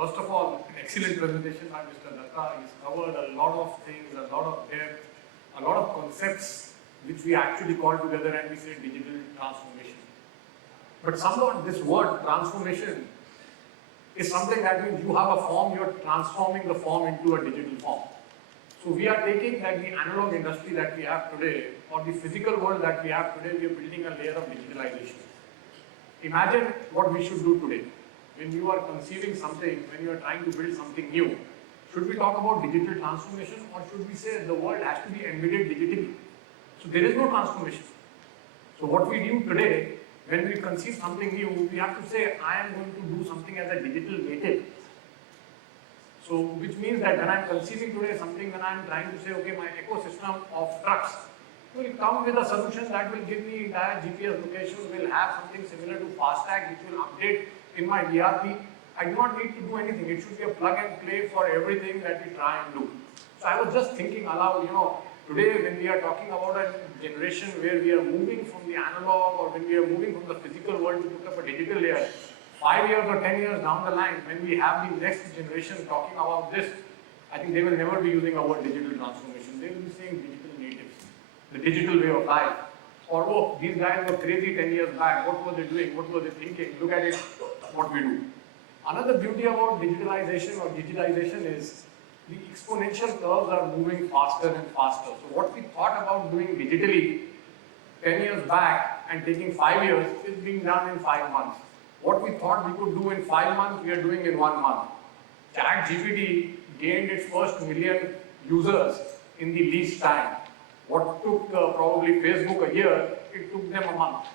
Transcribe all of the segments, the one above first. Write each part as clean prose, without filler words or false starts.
First of all, an excellent presentation by Mr. Datta. He's covered a lot of things, a lot of depth, a lot of concepts which we actually call together and we say digital transformation. But somewhat this word transformation is something that means you have a form, you're transforming the form into a digital form. So we are taking like the analog industry that we have today or the physical world that we have today, we are building a layer of digitalization. Imagine what we should do today. When you are conceiving something, when you are trying to build something new, should we talk about digital transformation or should we say the world has to be embedded digitally? So there is no transformation. So what we do today, when we conceive something new, we have to say, I am going to do something as a digital native. So which means that when I am conceiving today something, when I am trying to say, okay, my ecosystem of trucks will come with a solution that will give me entire GPS location, will have something similar to FASTag, which will update in my ERP. I do not need to do anything. It should be a plug and play for everything that we try and do. So I was just thinking aloud, today when we are talking about a generation where we are moving from the analog or when we are moving from the physical world to put up a digital layer, 5 years or 10 years down the line, when we have the next generation talking about this, I think they will never be using our word digital transformation. They will be saying digital natives, the digital way of life. Or, oh, these guys were crazy 10 years back. What were they doing? What were they thinking? Look at it, what we do. Another beauty about digitalization or digitization is the exponential curves are moving faster and faster. So what we thought about doing digitally 10 years back and taking 5 years is being done in 5 months. What we thought we could do in 5 months, we are doing in 1 month. ChatGPT gained its first million users in the least time. What took probably Facebook a year, it took them a month.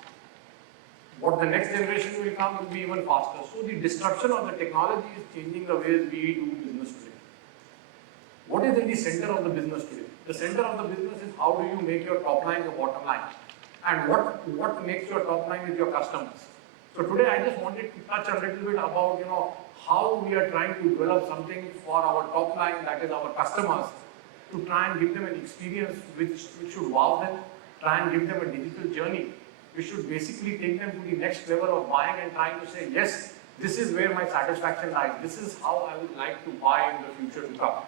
What the next generation will come will be even faster. So the disruption of the technology is changing the ways we do business today. What is in the center of the business today? The center of the business is how do you make your top line your bottom line? And what makes your top line is your customers. So today I just wanted to touch a little bit about how we are trying to develop something for our top line, that is our customers, to try and give them an experience which should wow them, try and give them a digital journey. We should basically take them to the next level of buying and trying to say, yes, this is where my satisfaction lies. This is how I would like to buy in the future to come.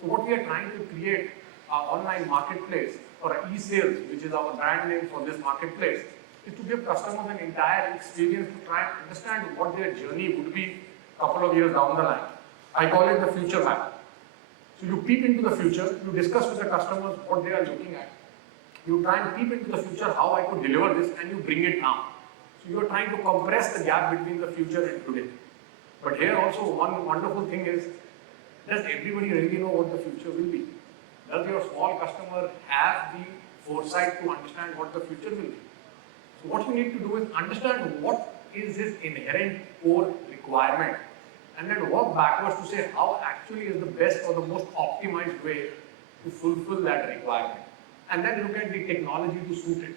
So what we are trying to create an online marketplace or an e-sales, which is our brand name for this marketplace, is to give customers an entire experience to try and understand what their journey would be a couple of years down the line. I call it the future map. So you peep into the future, you discuss with the customers what they are looking at. You try and peep into the future, how I could deliver this, and you bring it now. So you are trying to compress the gap between the future and today. But here also one wonderful thing is, does everybody really know what the future will be? Does your small customer have the foresight to understand what the future will be? So what you need to do is understand what is his inherent core requirement and then work backwards to say how actually is the best or the most optimized way to fulfill that requirement. And then look at the technology to suit it.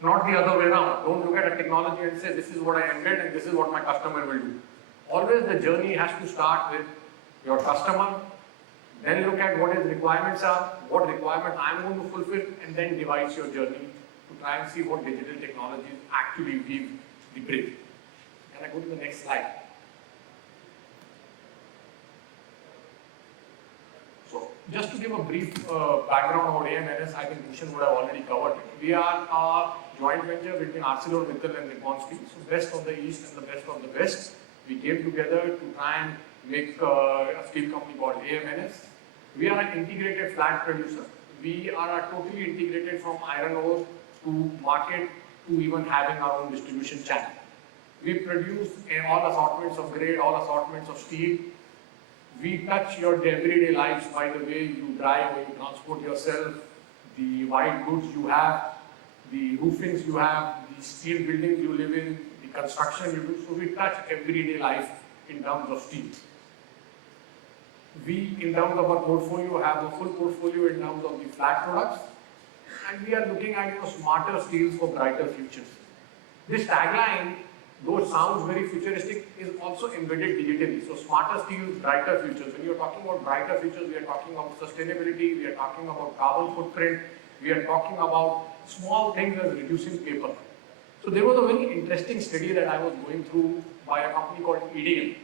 Not the other way around. Don't look at a technology and say this is what I embed and this is what my customer will do. Always the journey has to start with your customer, then look at what his requirements are, what requirement I am going to fulfill, and then devise your journey to try and see what digital technologies actually weave the bridge. Can I go to the next slide? So, just to give a brief background about AMNS, I think Bhushan would have already covered it. We are a joint venture between ArcelorMittal and Nippon Steel, so best of the East and the best of the West. We came together to try and make a steel company called AMNS. We are an integrated flat producer. We are totally integrated from iron ore to market to even having our own distribution channel. We produce all assortments of grade, all assortments of steel. We touch your everyday lives by the way you drive or you transport yourself, the white goods you have, the roofings you have, the steel buildings you live in, the construction you do. So we touch everyday life in terms of steel. We, in terms of our portfolio, have a full portfolio in terms of the flat products, and we are looking at smarter steels for brighter futures. This tagline, though it sounds very futuristic, is also embedded digitally. So smarter steels, brighter futures. When you are talking about brighter futures, we are talking about sustainability, we are talking about carbon footprint, we are talking about small things as reducing paper. So there was a very interesting study that I was going through by a company called EDM.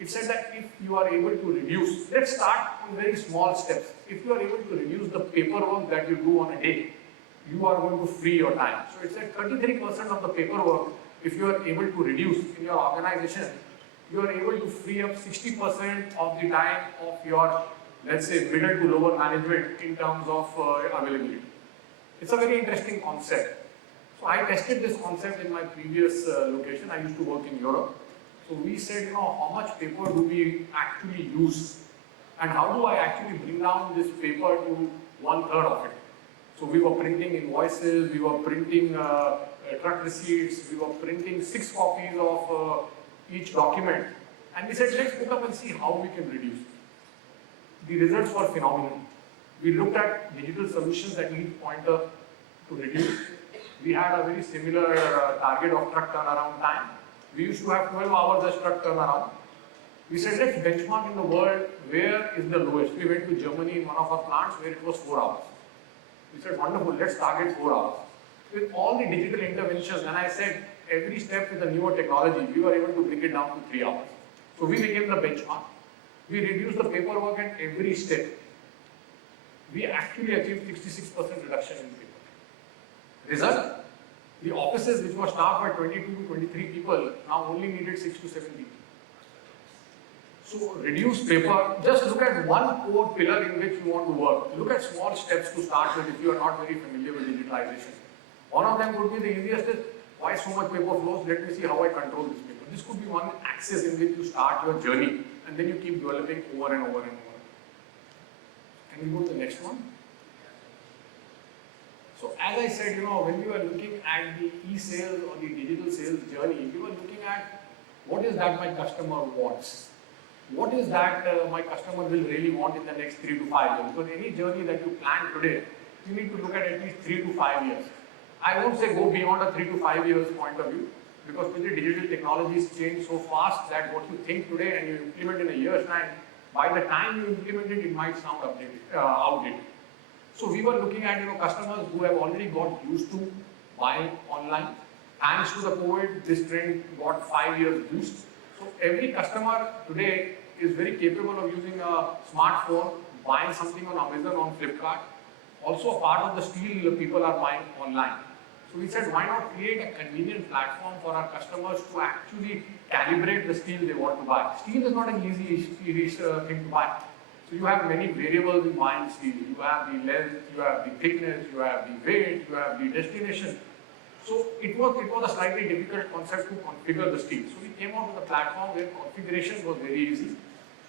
It said that if you are able to reduce, let's start on very small steps. If you are able to reduce the paperwork that you do on a day, you are going to free your time. So it said 33% of the paperwork, if you are able to reduce in your organization, you are able to free up 60% of the time of your, let's say, middle to lower management in terms of availability. It's a very interesting concept. So I tested this concept in my previous location. I used to work in Europe. So we said, how much paper do we actually use? And how do I actually bring down this paper to 1/3 of it? So we were printing invoices, we were printing truck receipts, we were printing 6 copies of each document. And we said, let's look up and see how we can reduce. The results were phenomenal. We looked at digital solutions at each pointer to reduce. We had a very similar target of truck turnaround time. We used to have 12 hours as truck turnaround. We said, let's benchmark in the world where is the lowest. We went to Germany in one of our plants where it was 4 hours. We said, wonderful, let's target 4 hours. With all the digital interventions, and I said, every step with the newer technology, we were able to bring it down to 3 hours. So we became the benchmark. We reduced the paperwork at every step. We actually achieved 66% reduction in paper. Result? The offices which were staffed by 22 to 23 people now only needed 6 to 7 people. So reduce paper, just look at one core pillar in which you want to work. Look at small steps to start with if you are not very familiar with digitalization. One of them could be the easiest is, why so much paper flows? Let me see how I control this paper. This could be one axis in which you start your journey and then you keep developing over and over and over. Can we go to the next one? So as I said, when we were looking at the e-sales or the digital sales journey, we were looking at what is that my customer wants. What is that my customer will really want in the next 3 to 5 years? Because any journey that you plan today, you need to look at least 3 to 5 years. I won't say go beyond a 3 to 5 years point of view, because today digital technologies change so fast that what you think today and you implement in a year's time, by the time you implement it, it might sound outdated. So we were looking at customers who have already got used to buying online. Thanks to the COVID, this trend got 5 years boost. So every customer today is very capable of using a smartphone, buying something on Amazon, on Flipkart. Also a part of the steel people are buying online. So we said, why not create a convenient platform for our customers to actually calibrate the steel they want to buy. Steel is not an easy thing to buy. So you have many variables in buying steel. You have the length, you have the thickness, you have the weight, you have the destination. So it was a slightly difficult concept to configure the steel. So we came out with a platform where configuration was very easy.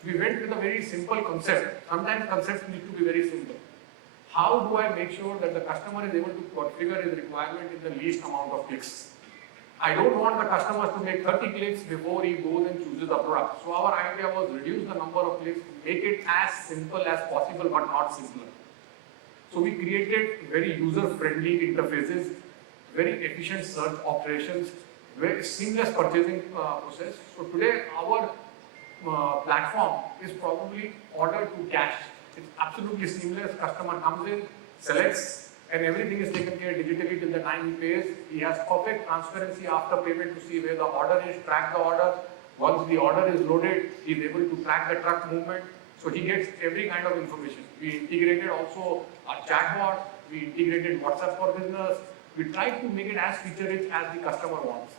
We went with a very simple concept. Sometimes concepts need to be very simple. How do I make sure that the customer is able to configure his requirement in the least amount of clicks? I don't want the customers to make 30 clicks before he goes and chooses the product. So our idea was reduce the number of clicks, make it as simple as possible but not simpler. So we created very user-friendly interfaces, very efficient search operations, very seamless purchasing process. So today our platform is probably order to cash. It's absolutely seamless. Customer comes in, selects, and everything is taken care digitally till the time he pays. He has perfect transparency after payment to see where the order is, track the order. Once the order is loaded, he is able to track the truck movement. So he gets every kind of information. We integrated also a chatbot. We integrated WhatsApp for business. We tried to make it as feature-rich as the customer wants.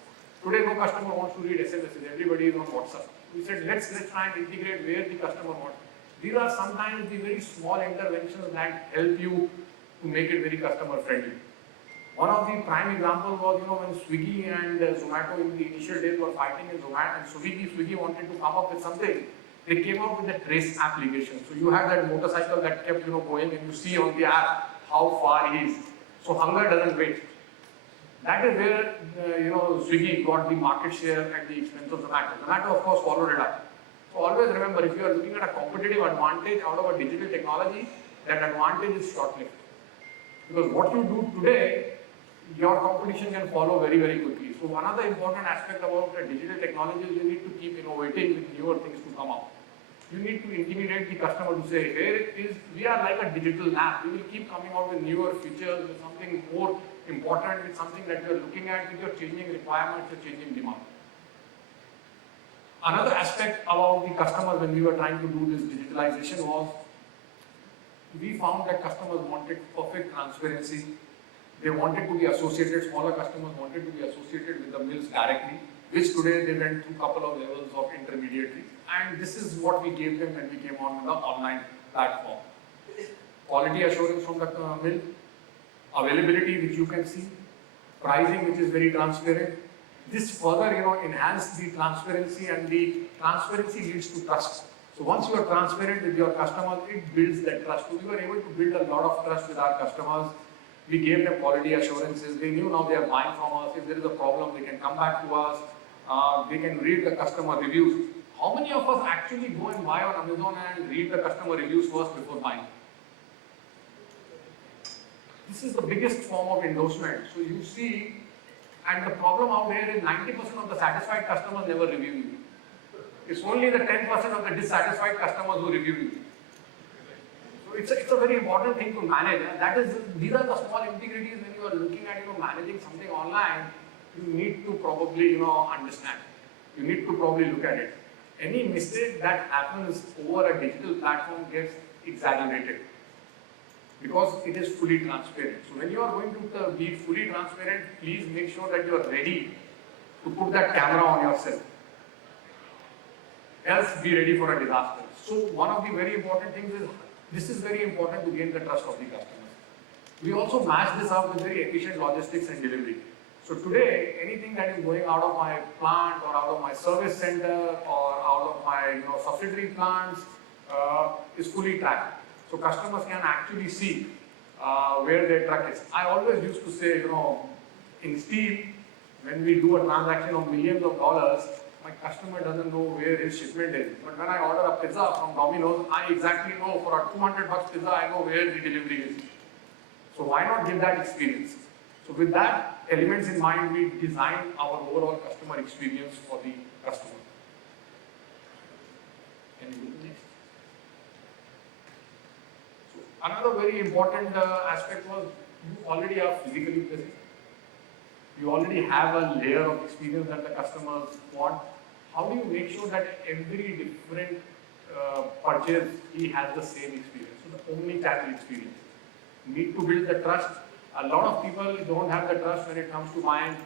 Today, no customer wants to read SMSs. Everybody is on WhatsApp. We said, let's try and integrate where the customer wants. These are sometimes the very small interventions that help you to make it very customer friendly. One of the prime examples was, when Swiggy and Zomato in the initial days were fighting in Zomato, and Swiggy wanted to come up with something. They came out with a trace application. So you had that motorcycle that kept, going, and you see on the app how far he is. So hunger doesn't wait. That is where, Swiggy got the market share at the expense of Zomato. Zomato, of course, followed it up. So always remember, if you are looking at a competitive advantage out of a digital technology, that advantage is short-lived. Because what you do today, your competition can follow very, very quickly. So one other important aspect about digital technology is you need to keep innovating with newer things to come out. You need to intimidate the customer to say, we are like a digital app. We will keep coming out with newer features, with something more important, with something that you are looking at, with your changing requirements, your changing demand. Another aspect about the customers when we were trying to do this digitalization was, we found that customers wanted perfect transparency. They wanted to be associated, smaller customers wanted to be associated with the mills directly, which today they went through a couple of levels of intermediary. And this is what we gave them when we came on the online platform. Quality assurance from the mill, availability which you can see, pricing which is very transparent. This further, enhanced the transparency, and the transparency leads to trust. So once you are transparent with your customers, it builds that trust. So we were able to build a lot of trust with our customers. We gave them quality assurances. They knew now they are buying from us. If there is a problem, they can come back to us. They can read the customer reviews. How many of us actually go and buy on Amazon and read the customer reviews first before buying? This is the biggest form of endorsement. So you see, and the problem out there is 90% of the satisfied customers never review you. It's only the 10% of the dissatisfied customers who review you. So it's a very important thing to manage. And these are the small integrities when you are looking at managing something online. You need to probably understand. You need to probably look at it. Any mistake that happens over a digital platform gets exaggerated, because it is fully transparent. So when you are going to be fully transparent, please make sure that you are ready to put that camera on yourself. Else be ready for a disaster. So one of the very important things is, this is very important to gain the trust of the customers. We also match this up with very efficient logistics and delivery. So today, anything that is going out of my plant or out of my service center or out of my subsidiary plants is fully tracked. So customers can actually see where their truck is. I always used to say, in steel, when we do a transaction of millions of dollars, my customer doesn't know where his shipment is. But when I order a pizza from Domino's, I exactly know for a $200 pizza, I know where the delivery is. So why not give that experience? So with that elements in mind, we design our overall customer experience for the customer. Can you go to the next? Another very important aspect was, you already are physically present. You already have a layer of experience that the customers want. How do you make sure that every different purchase, he has the same experience? So the omni-channel experience. You need to build the trust. A lot of people don't have the trust when it comes to buying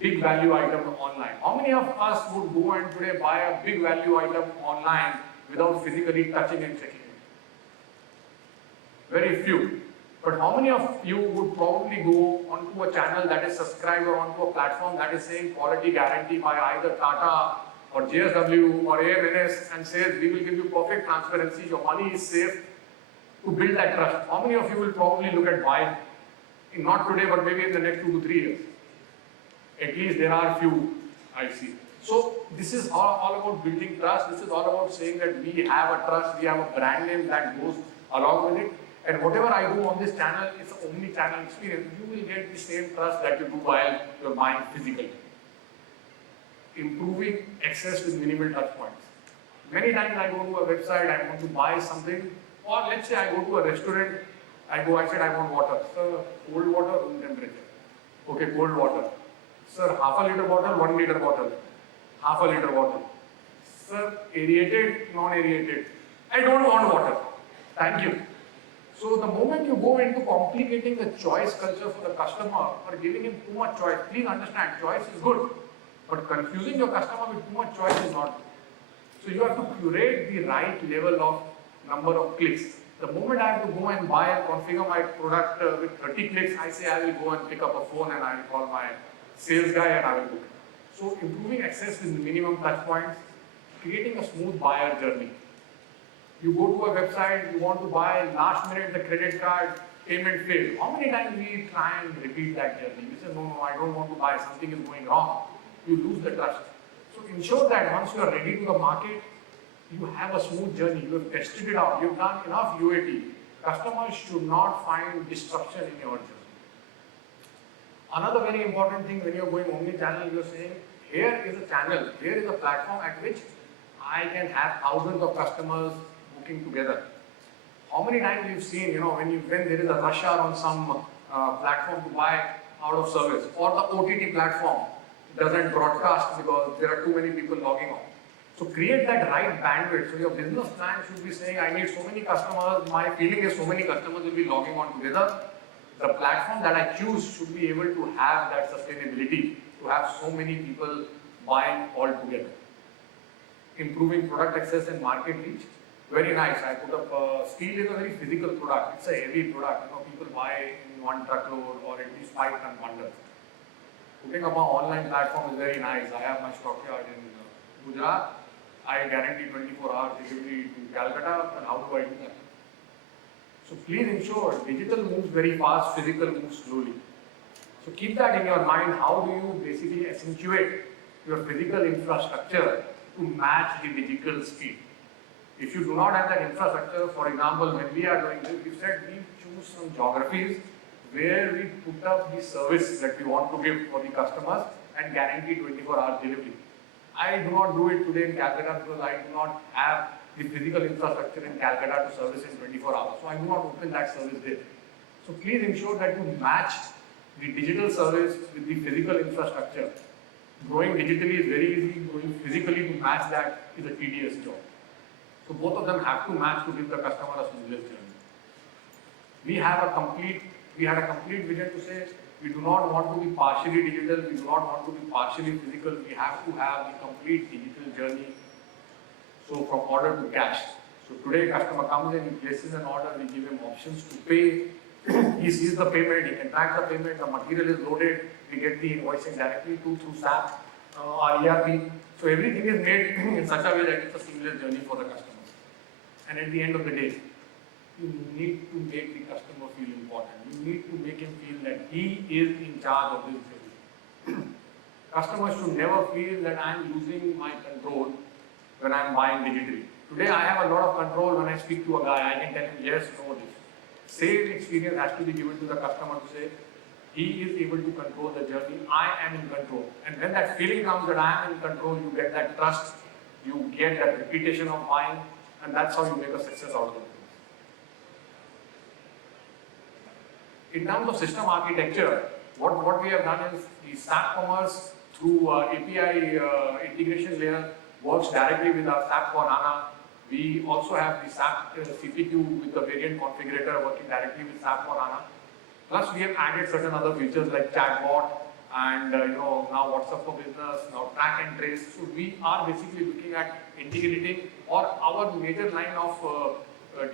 big value item online. How many of us would go and today buy a big value item online without physically touching and checking it? Very few. But how many of you would probably go onto a channel that is subscribed or onto a platform that is saying quality guarantee by either Tata or JSW or AMNS and says we will give you perfect transparency, your money is safe, to build that trust? How many of you will probably look at buying? Not today, but maybe in the next 2 to 3 years. At least there are few I see. So this is all about building trust. This is all about saying that we have a trust, we have a brand name that goes along with it. And whatever I do on this channel is an omni-channel experience. You will get the same trust that you do while you're buying physically. Improving access with minimal touch points. Many times I go to a website, I want to buy something, or let's say I go to a restaurant, I said I want water. Sir, cold water, room temperature. Okay, cold water. Sir, half a liter bottle, 1 liter bottle. Half a liter bottle. Sir, aerated, non-aerated. I don't want water. Thank you. So the moment you go into complicating the choice culture for the customer or giving him too much choice, please understand, choice is good. But confusing your customer with too much choice is not good. So you have to curate the right level of number of clicks. The moment I have to go and buy and configure my product with 30 clicks, I say I will go and pick up a phone and I will call my sales guy and I will book it. So improving access with minimum touch points, creating a smooth buyer journey. You go to a website, you want to buy, last minute the credit card, payment failed. How many times we try and repeat that journey? We say, no, I don't want to buy, something is going wrong. You lose the trust. So ensure that once you are ready to the market, you have a smooth journey, you have tested it out, you have done enough UAT. Customers should not find disruption in your journey. Another very important thing when you are going omni-channel, you are saying, here is a channel, here is a platform at which I can have thousands of customers booking together. How many times you've seen, when there is a rush hour on some platform to buy out of service, or the OTT platform doesn't broadcast because there are too many people logging on. So create that right bandwidth. So your business plan should be saying, I need so many customers, my feeling is so many customers will be logging on together. The platform that I choose should be able to have that sustainability, to have so many people buying all together. Improving product access and market reach. Very nice. I put up, steel is a very physical product. It's a heavy product. People buy in one truckload or at least 5-ton bundles. Putting up an online platform is very nice. I have my stockyard in Gujarat. I guarantee 24-hour delivery to Calcutta, and how do I do that? So please ensure digital moves very fast, physical moves slowly. So keep that in your mind. How do you basically accentuate your physical infrastructure to match the digital speed? If you do not have that infrastructure, for example, when we are doing this, we said we choose some geographies where we put up the service that we want to give for the customers and guarantee 24-hour delivery. I do not do it today in Calcutta because I do not have the physical infrastructure in Calcutta to service in 24 hours. So I do not open that service there. So please ensure that you match the digital service with the physical infrastructure. Growing digitally is very easy. Growing physically to match that is a tedious job. So both of them have to match to give the customer a seamless journey. We had a complete vision to say, we do not want to be partially digital, we do not want to be partially physical, we have to have the complete digital journey. So from order to cash. So today customer comes in, he places an order, we give him options to pay, he sees the payment, he can track the payment, the material is loaded, we get the invoicing directly through SAP, our ERP. So everything is made in such a way that it's a seamless journey for the customers. And at the end of the day, you need to make the customer feel important. You need to make him feel that he is in charge of this journey. Customers should never feel that I am losing my control when I am buying digitally. Today I have a lot of control when I speak to a guy. I can tell him yes, no, this. Same experience has to be given to the customer to say, he is able to control the journey, I am in control. And when that feeling comes that I am in control, you get that trust, you get that repetition of buying, and that's how you make a success out of it. In terms of system architecture, what we have done is the SAP Commerce through API integration layer works directly with our SAP for HANA. We also have the SAP CPQ with the variant configurator working directly with SAP for HANA. Plus we have added certain other features like chatbot and now WhatsApp for business, now track and trace. So we are basically looking at integrating, or our major line of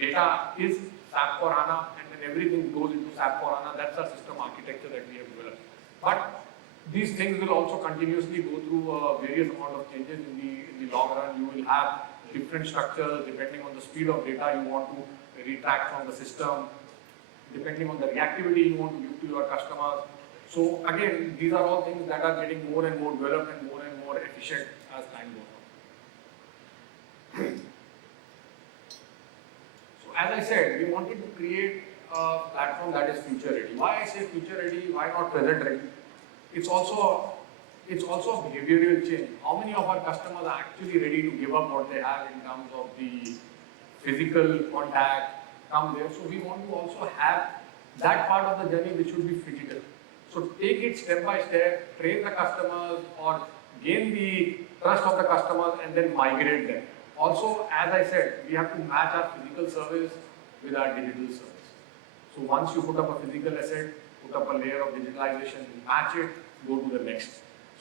data is SAP for HANA, and then everything goes into SAP for HANA. That's our system architecture that we have developed. But these things will also continuously go through various amount of changes in the long run. You will have different structures depending on the speed of data you want to retract from the system, depending on the reactivity you want to give to your customers. So again, these are all things that are getting more and more developed and more efficient as time goes on. So as I said, we wanted to create a platform that is future ready. Why I say future ready, why not present ready? It's also a behavioral change. How many of our customers are actually ready to give up what they have in terms of the physical contact, come there? So we want to also have that part of the journey which should be physical. So take it step by step, train the customers or gain the trust of the customers and then migrate them. Also, as I said, we have to match our physical service with our digital service. So once you put up a physical asset, put up a layer of digitalization, match it, go to the next.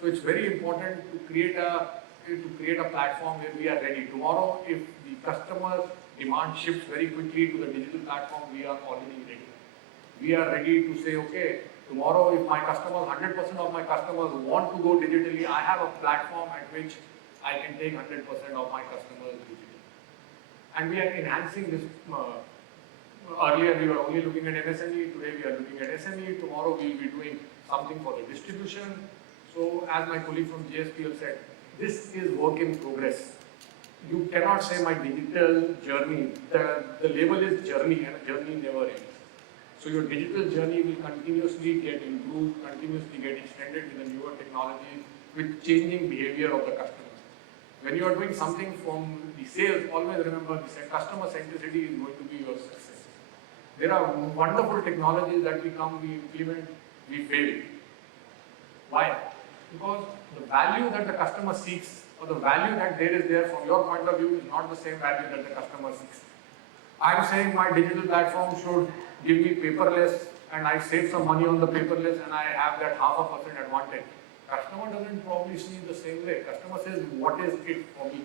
So it's very important to create a platform where we are ready. Tomorrow, if the customer demand shifts very quickly to the digital platform, we are already ready. We are ready to say, okay, tomorrow if my customers, 100% of my customers want to go digitally, I have a platform at which I can take 100% of my customers digitally. And we are enhancing this. Earlier we were only looking at MSME, today we are looking at SME, tomorrow we will be doing something for the distribution. So as my colleague from GSPL said, this is work in progress. You cannot say my digital journey, the label is journey and a journey never ends. So your digital journey will continuously get improved, continuously get extended with the newer technology, with changing behavior of the customers. When you are doing something from the sales, always remember this, customer centricity is going to be your success. There are wonderful technologies that we implement, we fail. Why? Because the value that the customer seeks or the value that there is there from your point of view is not the same value that the customer seeks. I'm saying my digital platform should give me paperless and I save some money on the paperless and I have that 0.5% advantage. Customer doesn't probably see it the same way. Customer says, what is it for me?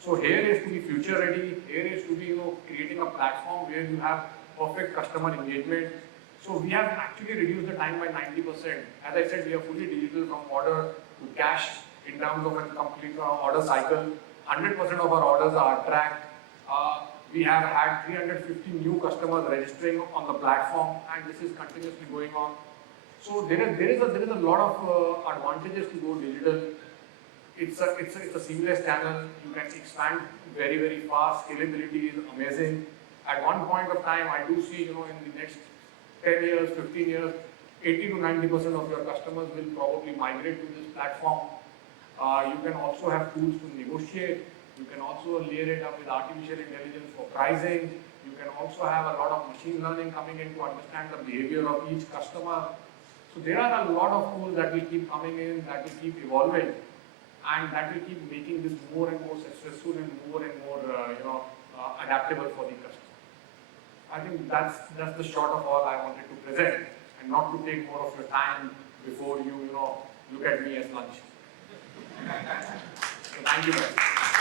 So here is to be future ready, here is to be creating a platform where you have perfect customer engagement. So we have actually reduced the time by 90%. As I said, we are fully digital from order to cash in terms of a complete order cycle. 100% of our orders are tracked. We have had 350 new customers registering on the platform, and this is continuously going on. So there is a lot of advantages to go digital. It's a seamless channel. You can expand very, very fast. Scalability is amazing. At one point of time, I do see, in the next 10 years, 15 years, 80 to 90% of your customers will probably migrate to this platform. You can also have tools to negotiate. You can also layer it up with artificial intelligence for pricing. You can also have a lot of machine learning coming in to understand the behavior of each customer. So there are a lot of tools that will keep coming in, that will keep evolving, and that will keep making this more and more successful and more adaptable for the customer. I think that's the short of all I wanted to present, and not to take more of your time before you look at me as lunch. So thank you very much.